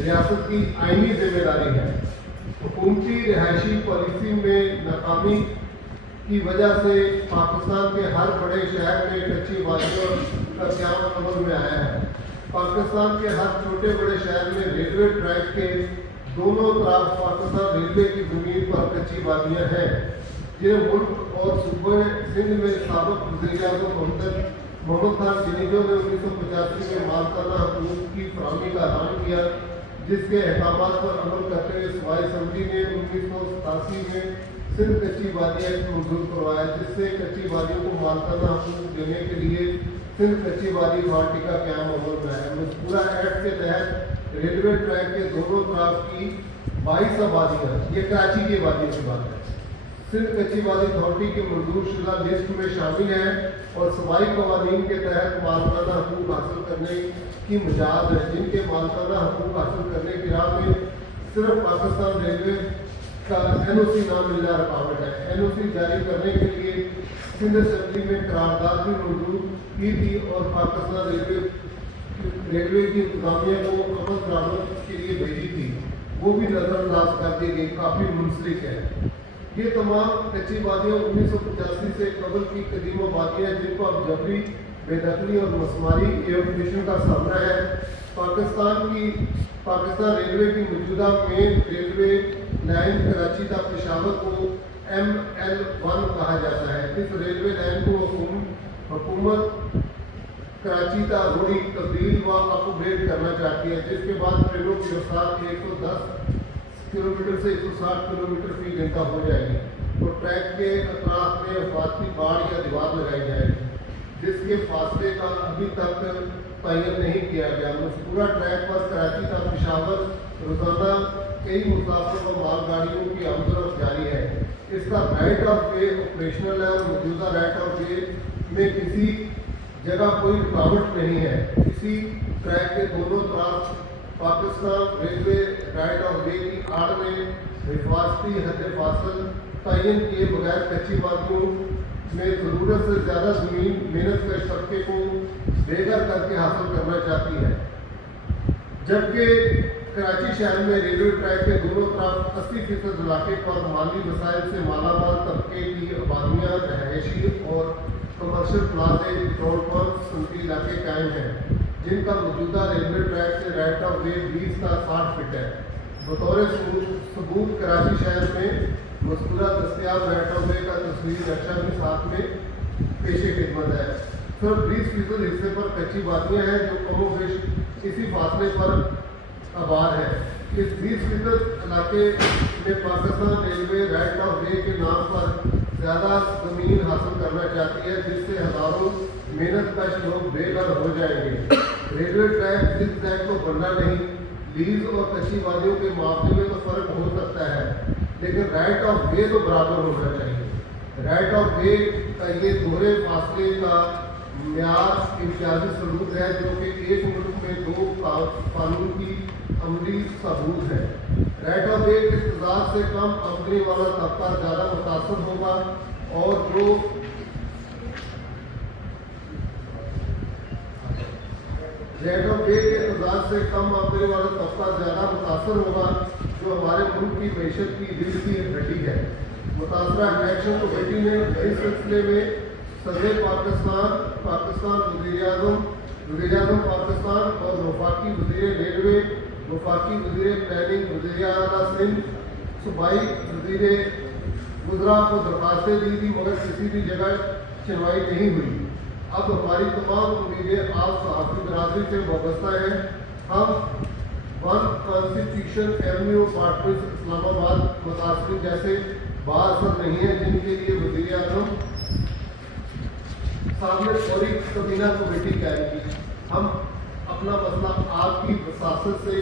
रियासत की आईनी जिम्मेदारी है। हुकूमती रिहायशी पॉलिसी में नाकामी की वजह से पाकिस्तान के हर बड़े शहर में कच्ची वादियों का क़याम अमल में आया है। पाकिस्तान के हर छोटे बड़े शहर में रेलवे ट्रैक के दोनों तरफ पाकिस्तान रेलवे की ज़मीन पर कच्ची वादियाँ हैं, जिन्हें मुल्क और सूबे सिंध में साबिक़ वज़ीर-ए-आज़म मोहम्मद खान जिनीजो ने 1985 में मालकाना हकूक़ की फराहमी का ऐलान किया, जिसके अहकामात पर अमल करते हुए सूबाई असम्बली ने 1987 में सिंध कच्ची वादियाँ एक्ट मंजूर करवाया, जिससे कच्ची वादियों को मालकाना हकूक़ देने के लिए सिंध कच्ची वादी अथॉरिटी का क़याम अमल में आया। मज़कूरा एक्ट के तहत रेलवे ट्रैक के दोनों तरफ की 22 वादियाँ, ये कराची की वादियों की बात है, सिंध कच्ची वादी अथॉरिटी की मंजूर शुदा लिस्ट में शामिल है और सूबाई कवानीन के तहत मालकाना हकूक़ हासिल करने की मजाज है, जिनके मालकाना हकूक़ हासिल करने की राह में सिर्फ पाकिस्तान रेलवे का NOC ना मिलना रुकावट है। NOC जारी करने के लिए सिंध असम्बली में करारदाद भी मंजूर की थी और पाकिस्तान रेलवे की इंतजामिया को अमल दरामद के लिए भेजी थी, वो भी नज़रअंदाज कर दी गई, काफ़ी मुंसलिक है। ये तमाम कच्ची वादियाँ 1985 से कबल की कदीम वादियाँ, जिनको अब जबरी बेदखली और मसमारी एवोल्यूशन का सामना है। पाकिस्तान रेलवे की मौजूदा मेन रेलवे लाइन कराची तक पेशावर को ML1 कहा जाता है। इस रेलवे लाइन को हुकूमत कराची तक रोड़ी तब्दील व अपग्रेड करना चाहती है, जिसके बाद ट्रेनों की रफ्तार 110 किलोमीटर से 160 किलोमीटर फी घंटा हो जाएगी। तो ट्रैक के अतराफ में अफवाती बाड़ या दीवार लगाई जाएगी, जिसके फासले का अभी तक तयन नहीं किया गया। मज़कूरा ट्रैक पर कराची तक पेशावर रोज़ाना कई मुसाफिर व मालगाड़ियों की आमदरफ्त जारी है। इसका राइट ऑफ वे ऑपरेशनल है और मौजूदा राइट ऑफ वे में किसी जगह कोई रुकावट नहीं है। इसी ट्रैक के दोनों तरफ पाकिस्तान रेलवे राइट ऑफ वे की आड़ में हिफाजती हद फासल तयन किए बगैर कच्ची वादियों में ज़रूरत से ज़्यादा ज़मीन मेहनत कर तबके को बेघर करके हासिल करना चाहती है, जबकि कराची शहर में रेलवे ट्रैक के दोनों तरफ 80% इलाके पर माली वसाइल से मालामाल तबके की आबादियाँ, रहायशी और कमर्शियल प्लाजे, पेट्रोल पंप, सनती इलाके कायम हैं, जिनका मौजूदा रेलवे ट्रैक से राइट ऑफ वे 20 का 60 फीट है। बतौर सबूत कराची शहर में मज़कूरा दस्तियाब राइट ऑफ वे का तस्वीरी नक्शा भी साथ में पेशे खिदमत है। सिर्फ 20% हिस्से पर कच्ची वादियाँ हैं, जो कमोबेश इसी फासले पर आबाद है। इस 20% इलाके में पाकिस्तान रेलवे राइट ऑफ वे के नाम पर ज़्यादा ज़मीन हासिल करना चाहती है, जिससे हज़ारों मेहनत कश लोग बेघर हो जाएंगे। रेलवे ट्रैक जिस ट्रैक को बनना नहीं, लीज और कच्ची वादियों के मुआवजे में तो फ़र्क हो सकता है, लेकिन राइट ऑफ वे तो बराबर होना चाहिए। राइट ऑफ वे का ये दोहरे फासले का म्यार इम्तियाजी सलूक है, जो कि एक मुल्क में दो कानून की अमली सबूत है। राइट ऑफ वे के इक़्तिदार से कम आमदनी वाला तबका ज़्यादा मुतासर होगा और जो रेट ऑफ वे के इक़्तिदार से कम आमदनी वाला तबका ज़्यादा मुतासर होगा, जो हमारे मुल्क की मैशत की रीढ़ की हड्डी है। मुतासरा इलेक्शन कमेटी ने इस सिलसिले में सदर पाकिस्तान वज़ीर-ए-आज़म पाकिस्तान और वफाकी वज़ीर रेलवे, वफाकी वज़ीर प्लानिंग, वज़ीर आला सिंध, सूबाई वज़ीर गुज़रा को दरखास्तें दी थी, मगर किसी भी जगह सुनवाई नहीं हुई। अब हमारी तमाम उम्मीदें आप सहाफ़ी बरादरी से वाबस्ता हैं। हम 1 कॉन्स्टिट्यूशन एवेन्यू अपार्टमेंट्स इस्लामाबाद मुतासर जैसे बाअसर नहीं है, जिनके लिए वज़ीर-ए-आज़म साहब ने फौरी कबीना कमेटी कायम की। हम अपना मसला आपकी वसासत से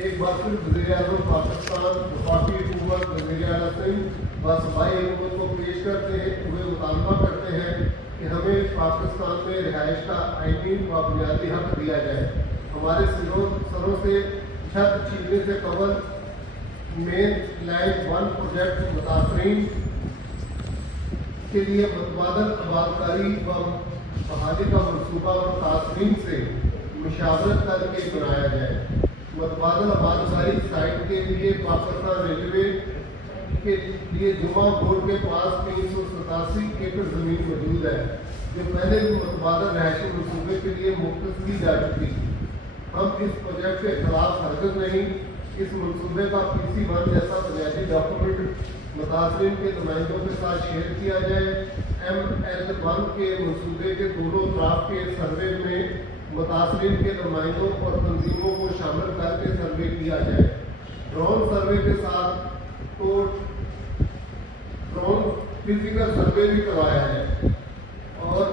एक बार फिर वज़ीर-ए-आज़म पाकिस्तान, वफाकी हुकूमत, वज़ीर आला सिंध व सूबाई हुकूमत को पेश करते हैं। उन्हें मुतालबा करते हैं कि हमें पाकिस्तान में रिहाइश का आईनी व बुनियादी हक दिया जाए। हमारे सरों से छत छीनने से कबल मेन लाइन 1 प्रोजेक्ट मुतासरीन के लिए मुतबादल आबादकारी व बहाली का मनसूबा और तासरीन से मुशावरत करके बनाया जाए। मतबादल आबादकारी साइट के लिए पाकिस्तान रेलवे के लिए जुमा बोर्ड के पास 387 एकड़ जमीन मौजूद है, जो पहले भी मतबादल रहायशी मनसूबे के लिए मुख्तस की जा चुकी थी। हम इस प्रोजेक्ट के खिलाफ हरकत नहीं। इस मनसूबे का PC1 जैसा बुनियादी डॉक्यूमेंट मुतासरीन के नुमाइंदों के साथ शेयर किया जाए। ML1 के मनसूबे के दोनों ड्राफ्ट के सर्वे में मुतासरीन के नुमाइंदों और तंजीमों को शामिल करके सर्वे किया जाए। ड्रोन सर्वे के साथ तो ड्रोन फिजिकल सर्वे भी करवाया है और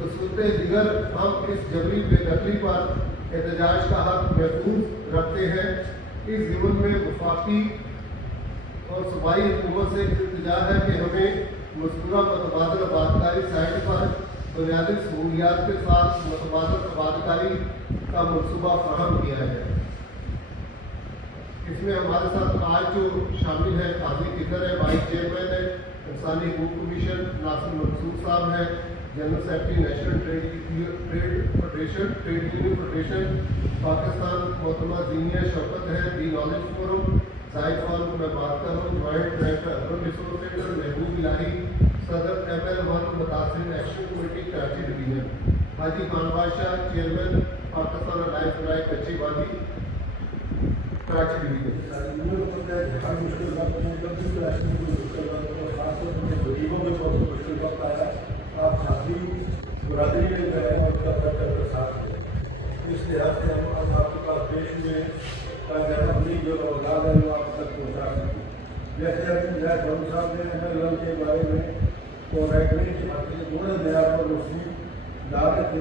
बसुते दिगर हम इस जबरी बेदखली पर एहतजाज का हक महफूज रखते हैं। इस ज़िम्न में वफाकी और सूबाई हुकूमत से इल्तिजा है कि हमें मज़कूरा मतबादल आबादकारी साइट पर बुनियादी सहूलियात के साथ मतबादल आबादकारी का मनसूबा फराहम किया जाए। इसमें हमारे साथ आज जो शामिल है काजी किधर है, वाइस चेयरमैन है इंसानी हकूक़ कमीशन नासिर मंसूर साहब है, general secretary national trade union federation Pakistan मोहतरमा जीनिया शौकत है, the knowledge forum Zahid Khan को मैं बात कर रहा हूँ, joint director urban resource centre Mehboob Elahi, सदर ML1 मुतासरीन action committee Karachi division, Haji Khan Badshah chairman Pakistan alliance राय कच्ची वादी कराची डिवीजन। आप साथी बरादरी में गए और उसका साथ है, इस लिहाज से हम अब आपके पास देश में अपनी जो औलाद है वो आप तक पहुँचा सकें। जैसे अभी जैद भाई साहब ने ML1 के बारे में और राइटरिंग के बारे में थोड़े नया पर रोशनी डाले थे।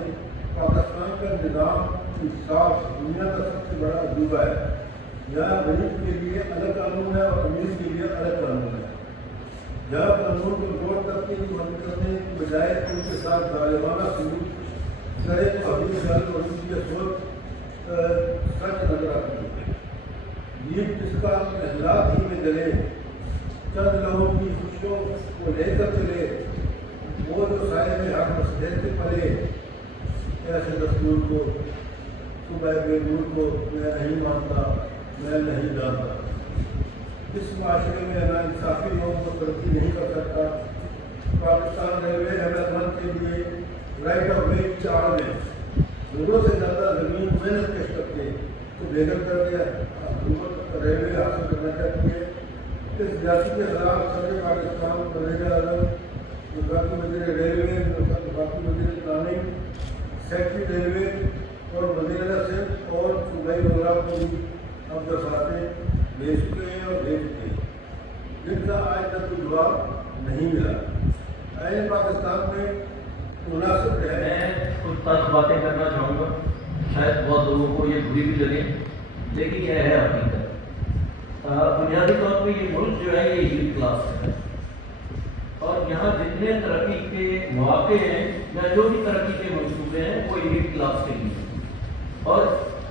पाकिस्तान का निज़ाम इंसाफ दुनिया का सबसे बड़ा अजूबा है। यहाँ गरीब के लिए अलग कानून है और अमीर के लिए अलग कानून है। जहाँ कानून को जोड़ तबके की मदद करने की बजाय उनके साथ जालिमाना सलूक करे तो अभी साल और उनकी सोच सच नजर आती है। नींद जिसका हालात ही में जले, चंद लोगों की खुशियों को लेकर चले, वो जो साय में हक मसले से पले, ऐसे दस्तूर को सुबह बेनूर को मैं नहीं मानता, मैं नहीं जानता। इस माशरे में नाइंसाफ़ी लोगों को तरक्की नहीं कर सकता। पाकिस्तान रेलवे ML1 के लिए राइट ऑफ वे की आड़ में जरूरत से ज़्यादा ज़मीन मेहनत के सकते तो बेहतर करके हुकूमत रेलवे हासिल करना चाहती है। इस जाति के खिलाफ सदर पाकिस्तान वज़ीर आज़म, वफाकी वज़ीर रेलवे, वफाकी वज़ीर प्लानिंग, सेक्रेटरी रेलवे और वज़ीर सिंध और सूबाई वज़रा को भी अब दरखास्तें दे चुके हैं और दे चुके हैं, जिनका आज तक कोई जवाब नहीं मिला। आइन पाकिस्तान में मुनासिब है। मैं कुछ बातें करना चाहूँगा, शायद बहुत लोगों को ये बुरी भी लगे, लेकिन यह है हकीकत। बुनियादी तौर पर ये मुल्क जो है ये एलीट क्लास है और यहाँ जितने तरक्की के मौके हैं या जो भी तरक्की के मंसूबे हैं वो एलीट क्लास के लिए, और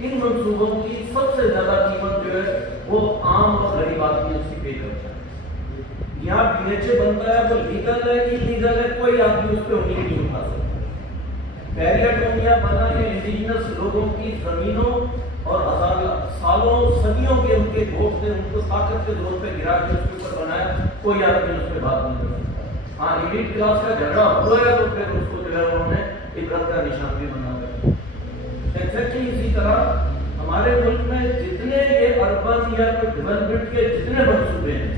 इन मंसूबों की सबसे ज़्यादा कीमत जो है वो आम और गरीब आदमी उसकी पे करता है। यहाँ DHA बनता है, वो लीगल है कि इलीगल है, कोई आदमी उस पर उंगली नहीं उठा सकता। बैरियर टोनिया बना है इंडिजिनस लोगों की ज़मीनों और सालों सदियों के उनके वोट ने उनको ताकत के जोर पे गिरा के उसके ऊपर बनाया, कोई आदमी उस पर बात नहीं कर सकता। हाँ, एलीट क्लास का झगड़ा हुआ है तो फिर उसको जो है उन्होंने इबरत का निशान भी बना कर। एक्जैक्टली इसी तरह हमारे मुल्क में जितने ये अर्बन या डेवलपमेंट के जितने मंसूबे हैं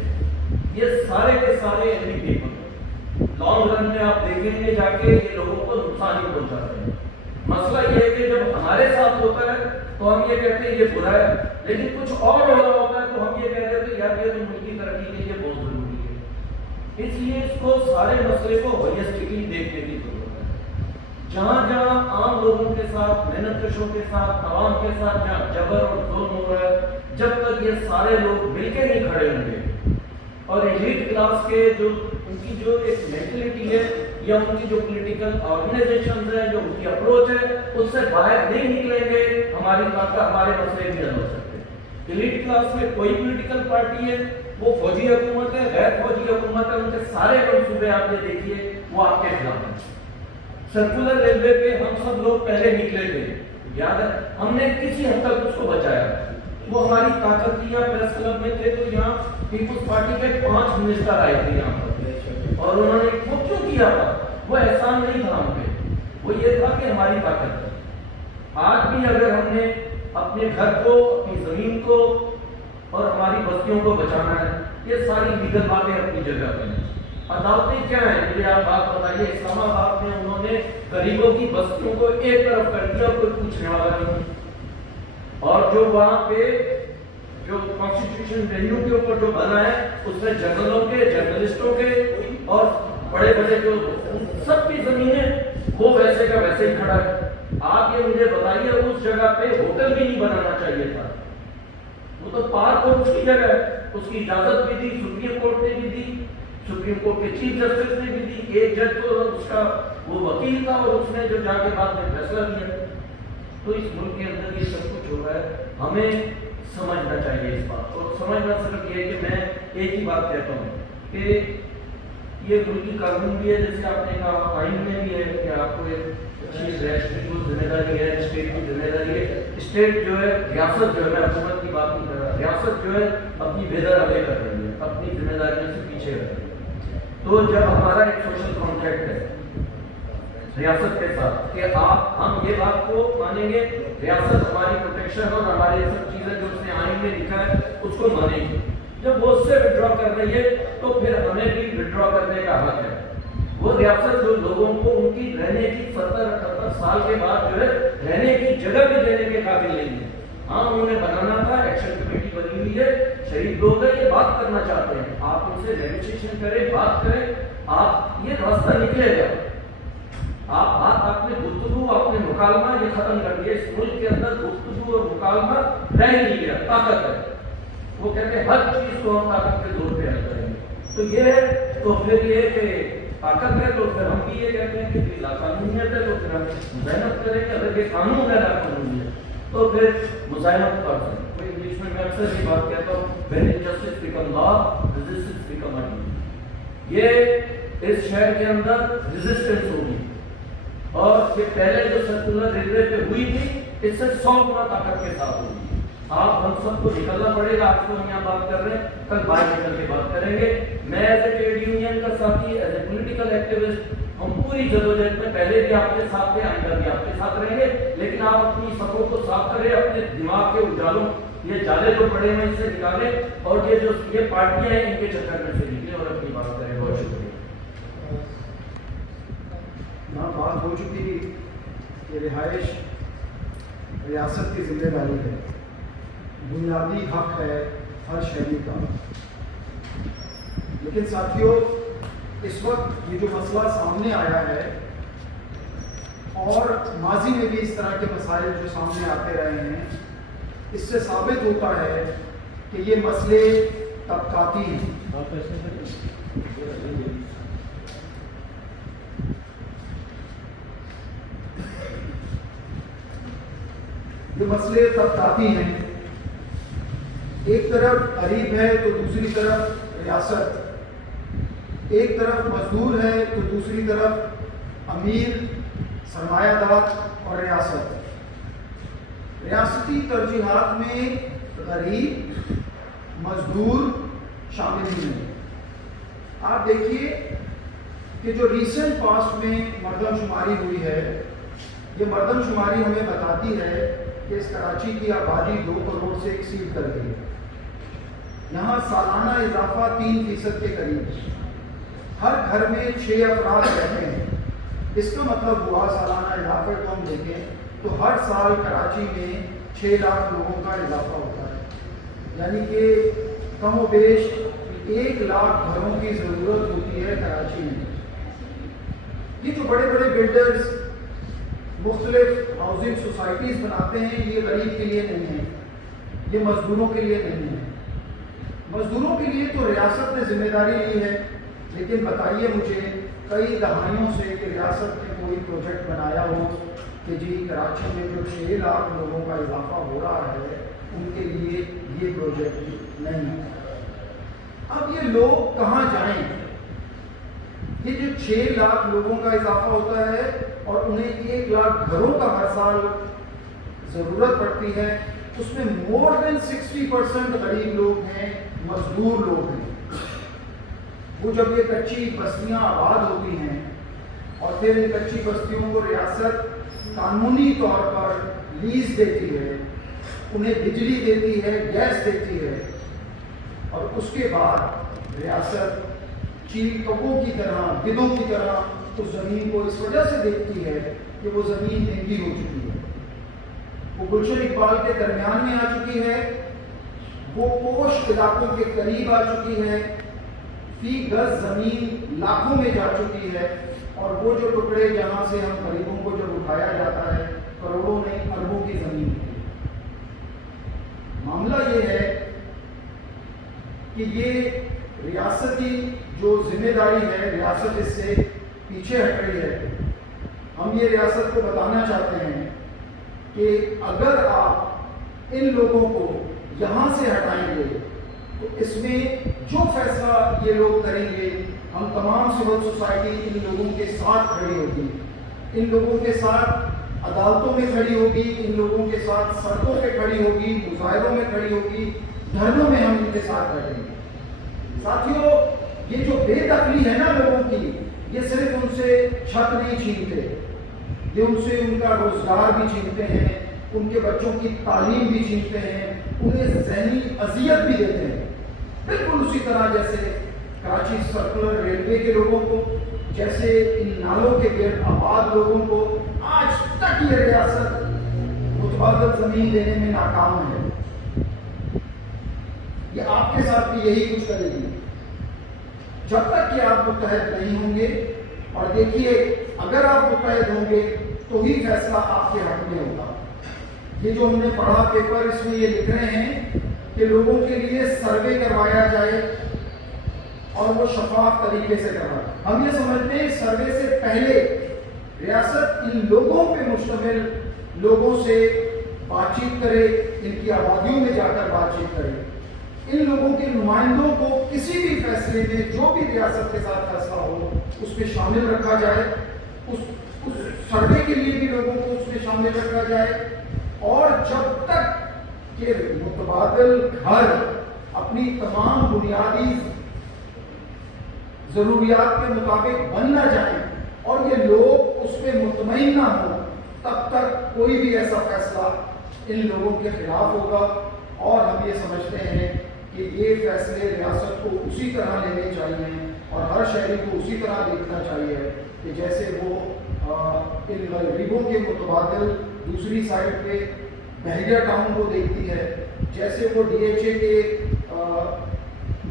ये सारे के सारे एलिजिबल लॉन्ग रन में आप देखेंगे जाके ये लोगों को नुकसान ही पहुंचाते हैं। मसला ये है कि जब हमारे साथ होता है तो हम ये कहते हैं ये बुरा है, लेकिन कुछ और हो रहा होता है तो हम ये कहते हैं यार ये तो मुल्क की तरक्की के लिए बहुत जरूरी है। इसलिए इसको सारे मसले को होलिस्टिकली देखने की जरूरत है। जहाँ जहाँ आम लोगों के साथ, मेहनतकशों के साथ, आवाम के साथ जहाँ जबर और जुल्म हो रहा है, जब तक ये सारे लोग मिलके नहीं खड़े होंगे और एलीट क्लास के जो उनकी जो एक मेंटलिटी है या उनकी जो पॉलिटिकल ऑर्गेनाइजेशन है, जो उनकी अप्रोच है, उससे बाहर नहीं निकलेंगे, हमारे मसले भी हल हो सकते हैं। एलीट क्लास में कोई पॉलिटिकल पार्टी है, वो फौजी हुकूमत है, गैर फौजी हुकूमत है, उनके सारे मंसूबे आप ये देखिए वो आपके खिलाफ है। सर्कुलर रेलवे पे हम सब लोग पहले निकले थे, याद है, हमने किसी हद तक उसको बचाया। وہ ہماری طاقت کی. یہاں پریس کلب میں تھے تو یہاں پیپلز پارٹی کے 5 منسٹر آئے تھے یہاں پر, اور انہوں نے وہ کیوں کیا تھا؟ وہ احسان نہیں تھا ہم پہ, وہ یہ تھا کہ ہماری طاقت ہے. آج بھی اگر ہم نے اپنے گھر کو, اپنی زمین کو اور ہماری بستیوں کو بچانا ہے, یہ ساری لیگل باتیں اپنی جگہ پہ ہیں. عدالتیں کیا ہیں؟ مجھے آپ بات بتائیے. اسلام آباد میں انہوں نے غریبوں کی بستیوں کو ایک طرف کر دیا, کوئی پوچھنے والا نہیں. اور جو وہاں پہ جو کانسٹیٹیوشن ویلیو کے اوپر جو بنا ہے, اس میں جنرلوں کے, جرنلسٹوں کے اور بڑے بڑے جو سب کی زمینیں وہ ویسے کا ویسے ہی کھڑا ہے. آپ یہ مجھے بتائیے اس جگہ پہ ہوٹل بھی نہیں بنانا چاہیے تھا. وہ تو پارک اور اس کی جگہ ہے, اس کی اجازت بھی دی, سپریم کورٹ نے بھی دی, سپریم کورٹ کے چیف جسٹس نے بھی دی. ایک جج کو اس کا وہ وکیل تھا اور اس نے جو جا کے بعد میں فیصلہ دیا. تو اس ملک کے اندر یہ سب کچھ ہو رہا ہے, ہمیں سمجھنا چاہیے اس بات کو. اور سمجھنا صرف یہ ہے کہ میں ایک ہی بات کہتا ہوں کہ یہ ملکی قانون بھی ہے, جیسے آپ نے کہا آئین میں بھی ہے کہ آپ کو ایک اچھی ریاستی کی ذمہ داری ہے, اسٹیٹ کی ذمہ داری ہے. اسٹیٹ جو ہے, ریاست جو ہے, میں حکومت کی بات نہیں کر رہا, ریاست جو ہے اپنی بیدر ادا کر رہی ہے, اپنی ذمہ داریوں سے پیچھے رہ رہی ہے. تو جب ہمارا ایک سوشل کانٹریکٹ ہے ریاست کے ساتھ کہ ہم یہ بات کو مانیں گے, ریاست ہماری پروٹیکشن اور ہماری سب چیزیں جو اس نے آئین میں لکھا ہے اس کو مانیں گے. جب وہ اس سے وڈرا کر رہی ہے تو پھر ہمیں بھی وڈرا کرنے کا حق ہے. وہ ریاست جو لوگوں کو ان کی رہنے کی 70-78 سال کے بعد جو ہے رہنے کی جگہ بھی دینے کے قابل نہیں ہے. ہاں انہوں نے بنانا تھا, ایکشن کمیٹی بنی ہوئی ہے, شہید لوگ ہیں, یہ بات کرنا چاہتے ہیں, آپ ان سے نیگوشیشن کریں, بات کریں, آپ یہ راستہ نکلے گا. آپ نے گفتگو, آپ نے مکالمہ یہ ختم کر دیا. اس ملک کے اندر گفتگو اور مکالمہ رہ نہیں گیا, طاقت ہے. وہ کہتے ہیں ہر چیز کو ہم طاقت کے زور پہ حل کریں گے. تو یہ ہے, تو پھر یہ کہ طاقت ہے تو پھر ہم بھی یہ کہتے ہیں کہ لاقانونیت ہے تو پھر ہم مزاحمت کریں گے. اگر یہ قانون ہے لاقانونیت تو پھر مزاحمت کر سکتے. انگلش میں اکثر یہ بات کہتا ہوں, when injustice become law, resistance become a law. یہ اس شہر کے اندر ریزسٹنس ہوگی, اور یہ پہلے جو سرکولر ریلوے پہ ہوئی تھی اس سے 100 گنا طاقت کے ساتھ ہوگی. آپ ہم سب کو نکلنا پڑے گا. آج تو ہم یہاں بات کر رہے ہیں, کل باہر نکل کے بات کریں گے. میں ایز اے ٹریڈ یونین کا ساتھی, ایز اے پولیٹیکل ایکٹیوسٹ, ہم پوری جدوجہد میں پہلے بھی آپ کے ساتھ تھے, آئندہ بھی آپ کے ساتھ رہیں گے. لیکن آپ اپنی صفوں کو صاف کریں, اپنے دماغ کے اجالوں, یہ جالے جو پڑے ہیں اس سے نکالیں, اور یہ جو یہ پارٹیاں ہیں ان کے چکر میں سے نکلیں اور اپنی بات کریں. بہت شکریہ. یہاں بات ہو چکی کہ رہائش ریاست کی ذمہ داری ہے, بنیادی حق ہے ہر شہری کا. لیکن ساتھیوں, اس وقت یہ جو مسئلہ سامنے آیا ہے, اور ماضی میں بھی اس طرح کے مسائل جو سامنے آتے رہے ہیں, اس سے ثابت ہوتا ہے کہ یہ مسئلے طبقاتی ہیں. یہ مسئلے طبقاتی ہیں. ایک طرف غریب ہے تو دوسری طرف ریاست, ایک طرف مزدور ہے تو دوسری طرف امیر, سرمایہ دار اور ریاست. ریاستی ترجیحات میں غریب, مزدور شامل نہیں ہیں. آپ دیکھیے کہ جو ریسنٹ پاسٹ میں مردم شماری ہوئی ہے, یہ مردم شماری ہمیں بتاتی ہے کہ اس کراچی کی آبادی 2 کروڑ سے ایکسیڈ کر گئی. یہاں سالانہ اضافہ 3% کے قریب, ہر گھر میں 6 افراد رہتے ہیں. اس کا مطلب ہوا سالانہ اضافے کو ہم دیکھیں تو ہر سال کراچی میں 6 لاکھ لوگوں کا اضافہ ہوتا ہے. یعنی کہ کم و بیش 1 لاکھ گھروں کی ضرورت ہوتی ہے کراچی میں. یہ جو بڑے بڑے بلڈرز مختلف ہاؤسنگ سوسائٹیز بناتے ہیں, یہ غریب کے لیے نہیں ہے, یہ مزدوروں کے لیے نہیں ہے. مزدوروں کے لیے تو ریاست نے ذمہ داری لی ہے, لیکن بتائیے مجھے کئی دہائیوں سے کہ ریاست نے کوئی پروجیکٹ بنایا ہو کہ جی کراچی میں جو 6 لاکھ لوگوں کا اضافہ ہو رہا ہے ان کے لیے یہ پروجیکٹ نہیں ہے. اب یہ لوگ کہاں جائیں؟ یہ جو 6 لاکھ لوگوں کا اضافہ ہوتا ہے اور انہیں 1 لاکھ گھروں کا ہر سال ضرورت پڑتی ہے, اس میں more than 60% غریب لوگ ہیں، مزدور لوگ ہیں۔ وہ جب یہ کچی بستیاں آباد ہوتی ہیں اور پھر ان کچی بستیوں کو ریاست قانونی طور پر لیز دیتی ہے، انہیں بجلی دیتی ہے، گیس دیتی ہے، اور اس کے بعد ریاست چیل کبوں کی طرح، گدوں کی طرح اس زمین کو اس وجہ سے دیکھتی ہے کہ وہ زمین مہنگی ہو چکی ہے، وہ گلشن اقبال کے درمیان میں آ چکی ہے، وہ پوش علاقوں کے قریب آ چکی ہے، فی گز زمین لاکھوں میں جا چکی ہے، اور وہ جو ٹکڑے جہاں سے ہم غریبوں کو جب اٹھایا جاتا ہے کروڑوں نہیں اربوں کی زمین ہے۔ معاملہ یہ ہے کہ یہ ریاستی جو ذمہ داری ہے، ریاست اس سے پیچھے ہٹ رہی ہے۔ ہم یہ ریاست کو بتانا چاہتے ہیں کہ اگر آپ ان لوگوں کو یہاں سے ہٹائیں گے تو اس میں جو فیصلہ یہ لوگ کریں گے، ہم تمام سول سوسائٹی ان لوگوں کے ساتھ کھڑی ہوگی، ان لوگوں کے ساتھ عدالتوں میں کھڑی ہوگی، ان لوگوں کے ساتھ سڑکوں پہ کھڑی ہوگی، مظاہروں میں کھڑی ہوگی، دھرنوں میں ہم ان کے ساتھ بیٹھیں گے۔ ساتھیوں، یہ جو بے دخلی ہے نا لوگوں کی، یہ صرف ان سے چھت نہیں چھینتے، یہ ان سے ان کا روزگار بھی چھینتے ہیں، ان کے بچوں کی تعلیم بھی چھینتے ہیں، انہیں ذہنی اذیت بھی دیتے ہیں، بالکل اسی طرح جیسے کراچی سرکولر ریلوے کے لوگوں کو، جیسے ان نالوں کے گرد آباد لوگوں کو آج تک یہ ریاست متبادل زمین دینے میں ناکام ہے۔ یہ آپ کے ساتھ بھی یہی کچھ کرے گی جب تک کہ آپ متحد نہیں ہوں گے۔ اور دیکھیے، اگر آپ متحد ہوں گے تو ہی فیصلہ آپ کے حق میں ہوگا۔ یہ جو ہم نے پڑھا پیپر، اس میں یہ لکھ رہے ہیں کہ لوگوں کے لیے سروے کروایا جائے اور وہ شفاف طریقے سے کروائے۔ ہم یہ سمجھتے ہیں سروے سے پہلے ریاست ان لوگوں پہ مشتمل لوگوں سے بات چیت کرے، ان کی آبادیوں میں جا کر بات چیت کرے، ان لوگوں کے نمائندوں کو کسی بھی فیصلے میں جو بھی ریاست کے ساتھ فیصلہ ہو اس میں شامل رکھا جائے، اس سروے کے لیے بھی لوگوں کو اس میں شامل رکھا جائے، اور جب تک کہ متبادل گھر اپنی تمام بنیادی ضروریات کے مطابق بن نہ جائیں اور یہ لوگ اس پہ مطمئن نہ ہوں، تب تک کوئی بھی ایسا فیصلہ ان لوگوں کے خلاف ہوگا۔ اور ہم یہ سمجھتے ہیں کہ یہ فیصلے ریاست کو اسی طرح لینے چاہیے اور ہر شہری کو اسی طرح دیکھنا چاہیے کہ جیسے وہ ان غریبوں کے متبادل دوسری سائڈ پہ بحریہ ٹاؤن کو دیکھتی ہے، جیسے وہ ڈی ایچ اے کے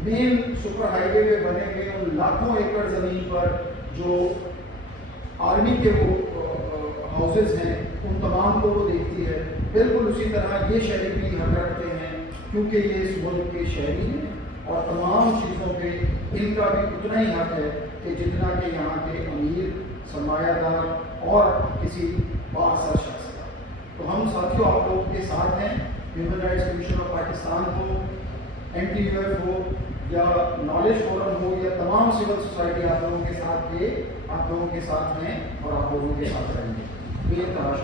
مین سپر ہائی وے میں بنے ہوئے ان لاکھوں ایکڑ زمین پر جو آرمی کے وہ ہاؤسز ہیں ان تمام کو وہ دیکھتی ہے، بالکل اسی طرح یہ شہری بھی حق رکھتے ہیں کیونکہ یہ اس ملک کے شہری ہیں اور تمام چیزوں پہ ان کا بھی اتنا ہی حق ہے کہ جتنا کہ یہاں کے امیر، سرمایہ دار اور کسی بااثر شخص کا۔ تو ہم ساتھیوں آپ لوگوں کے ساتھ ہیں، human rights commission of Pakistan who, NTUF ہو یا نالج فورم ہو یا تمام سول سوسائٹی آپ لوگوں کے ساتھ تھے، آپ لوگوں کے ساتھ ہیں اور آپ لوگوں کے ساتھ رہیں گے۔ یہ تلاش